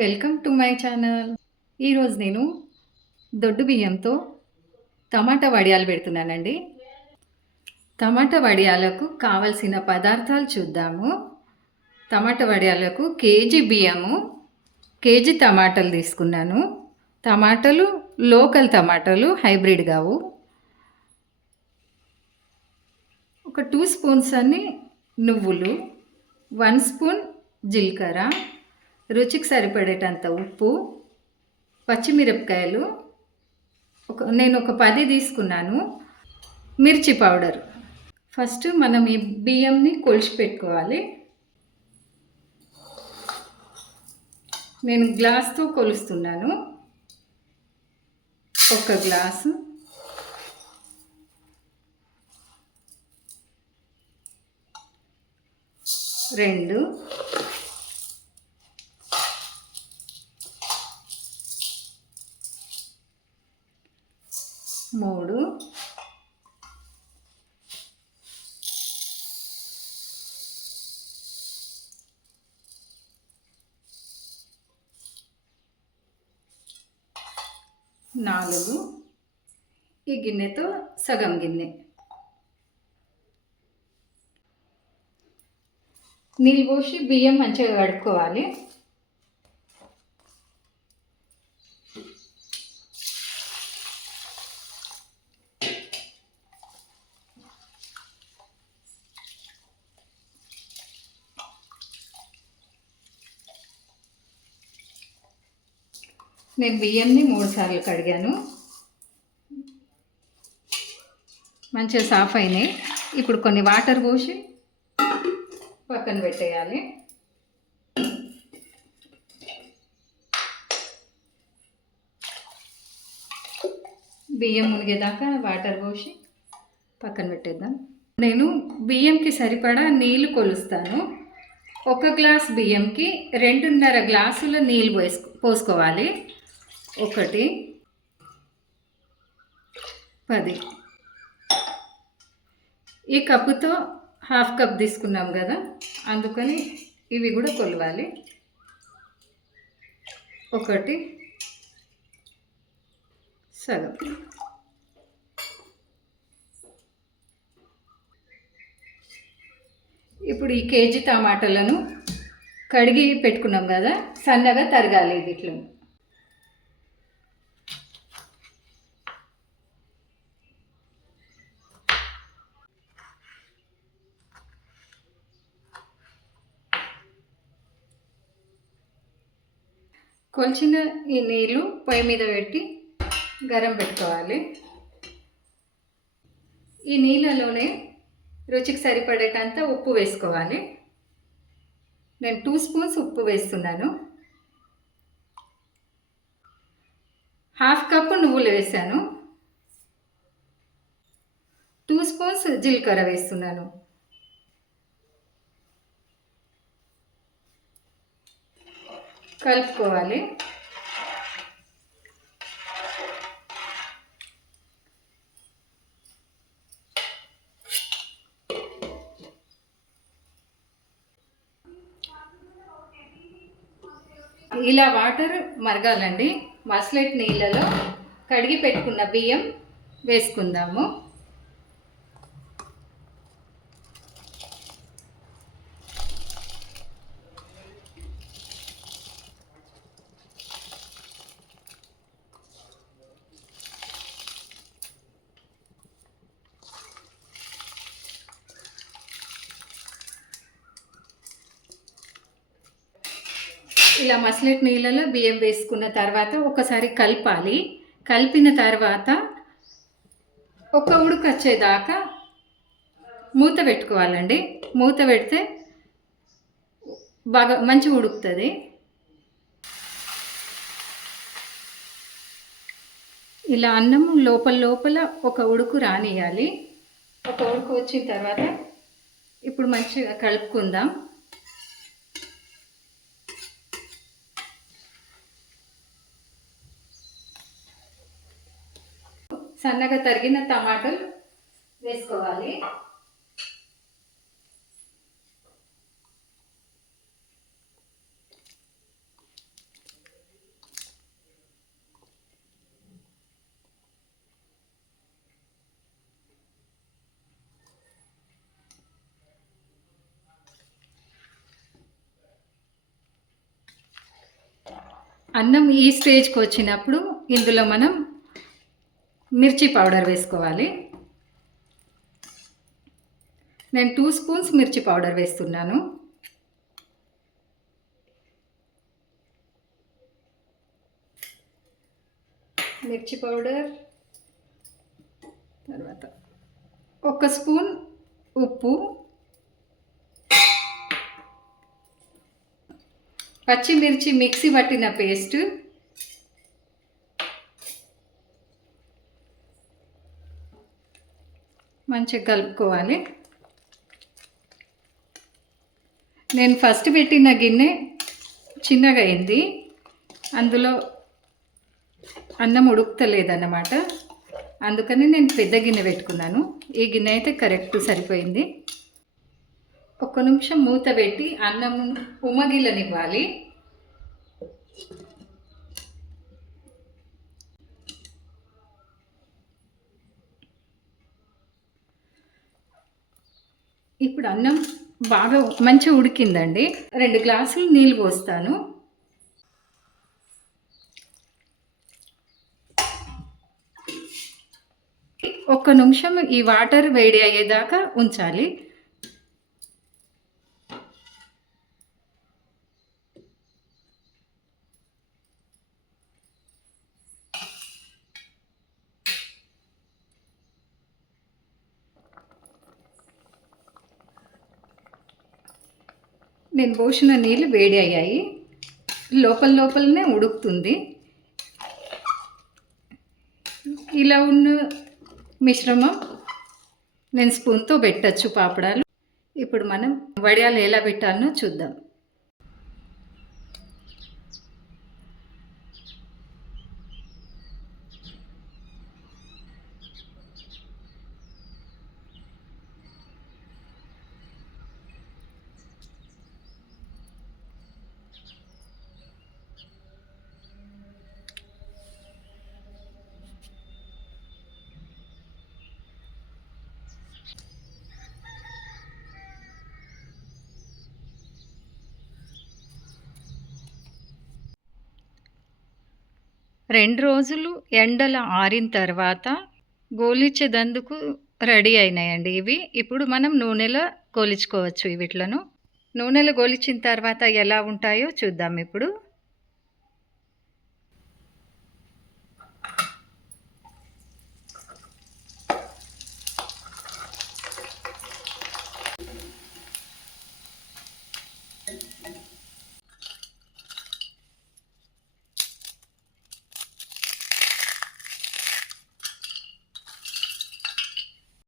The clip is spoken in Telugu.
Welcome to my channel. ఈరోజు నేను దొడ్డు బియ్యంతో టమాటా వడియాలు పెడుతున్నానండి. టమాటా వడియాలకు కావలసిన పదార్థాలు చూద్దాము. టమాటా వడియాలకు కేజీ బియ్యము, కేజీ టమాటాలు తీసుకున్నాను. టమాటాలు లోకల్ టమాటాలు, హైబ్రిడ్ కావు. ఒక 2 స్పూన్స్ అన్ని నువ్వులు, 1 స్పూన్ జీలకర్ర, రుచికి సరిపడేటంత ఉప్పు, పచ్చిమిరపకాయలు నేను ఒక 10 తీసుకున్నాను, మిర్చి పౌడర్. ఫస్ట్ మనం ఈ బియ్యంని కొలిచి పెట్టుకోవాలి. నేను గ్లాస్తో కొలుస్తున్నాను. 1 గ్లాసు, 2, 3, 4, ఈ గిన్నెతో సగం గిన్నె. నీళ్ళు పోసి బియ్యం మంచిగా కడుక్కోవాలి. నేను బియ్యంని 3 సార్లు కడిగాను. మంచిగా సాఫ్ అయినాయి. ఇప్పుడు కొన్ని వాటర్ పోసి పక్కన పెట్టేయాలి. బియ్యం మునిగేదాకా వాటర్ పోసి పక్కన పెట్టేద్దాం. నేను బియ్యంకి సరిపడా నీళ్ళు కొలుస్తాను. 1 గ్లాస్ బియ్యంకి 2.5 గ్లాసుల నీళ్ళు పోసుకోవాలి. 1, 10. ఈ కప్పుతో 1/2 కప్ తీసుకున్నాం కదా, అందుకని ఇవి కూడా కొలవాలి. 1 సగం. ఇప్పుడు ఈ కేజీ టమాటాలను కడిగి పెట్టుకున్నాం కదా, సన్నగా తరగాలి. ఇది ఇట్లా కొలిచిన ఈ నీళ్ళు పొయ్యి మీద పెట్టి గరం పెట్టుకోవాలి. ఈ నీళ్ళలోనే రుచికి సరిపడేటంత ఉప్పు వేసుకోవాలి. నేను 2 స్పూన్స్ ఉప్పు వేస్తున్నాను. 1/2 కప్పు నువ్వులు వేసాను. 2 స్పూన్స్ జీలకర్ర వేస్తున్నాను. కలుపుకోవాలి. ఇలా వాటర్ మరగాలండి. మసలెట్ నీళ్ళలో కడిగి పెట్టుకున్న బియ్యం వేసుకుందాము. ఇలా మసలెట్ నీళ్ళలో బియ్యం వేసుకున్న తర్వాత ఒకసారి కలపాలి. కలిపిన తర్వాత ఒక ఉడుకు వచ్చేదాకా మూత పెట్టుకోవాలండి. మూత పెడితే బాగా మంచిగా ఉడుకుతుంది. ఇలా అన్నం లోపల ఒక ఉడుకు రానియాలి. ఒక ఉడుకు వచ్చిన తర్వాత ఇప్పుడు మంచిగా కలుపుకుందాం. సన్నగా తరిగిన టమాటాలు వేసుకోవాలి. అన్నం ఈ స్టేజ్కి వచ్చినప్పుడు ఇందులో మనం మిర్చి పౌడర్ వేసుకోవాలి. నేను 2 స్పూన్స్ మిర్చి పౌడర్ వేస్తున్నాను. మిర్చి పౌడర్ తర్వాత 1 స్పూన్ ఉప్పు, పచ్చిమిర్చి మిక్సీ పట్టిన పేస్ట్, మంచిగా కలుపుకోవాలి. నేను ఫస్ట్ పెట్టిన గిన్నె చిన్నగా అయింది, అందులో అన్నం ఉడుకుతలేదన్నమాట. అందుకని నేను పెద్ద గిన్నె పెట్టుకున్నాను. ఈ గిన్నె అయితే కరెక్ట్ సరిపోయింది. 1 నిమిషం మూత పెట్టి అన్నం ఉమ్మగిల్లనివ్వాలి. ఇప్పుడు అన్నం బాగా మంచిగా ఉడికిందండి. 2 గ్లాసులు నీళ్ళు పోస్తాను. ఒక్క నిమిషం ఈ వాటర్ వేడి అయ్యేదాకా ఉంచాలి. నేను పోసిన నీళ్ళు వేడి అయ్యాయి. లోపలనే ఉడుకుతుంది. ఇలా ఉన్న మిశ్రమం నేను స్పూన్తో పెట్టచ్చు పాపడాలు. ఇప్పుడు మనం వడియాలు ఎలా పెట్టాలనో చూద్దాం. రెండు రోజులు ఎండల ఆరిన తర్వాత గోలిచ్చేదందుకు రెడీ అయినాయండి ఇవి. ఇప్పుడు మనం నూనెలో గోలించుకోవచ్చు వీటిలను. నూనెలో గోలించిన తర్వాత ఎలా ఉంటాయో చూద్దాం ఇప్పుడు.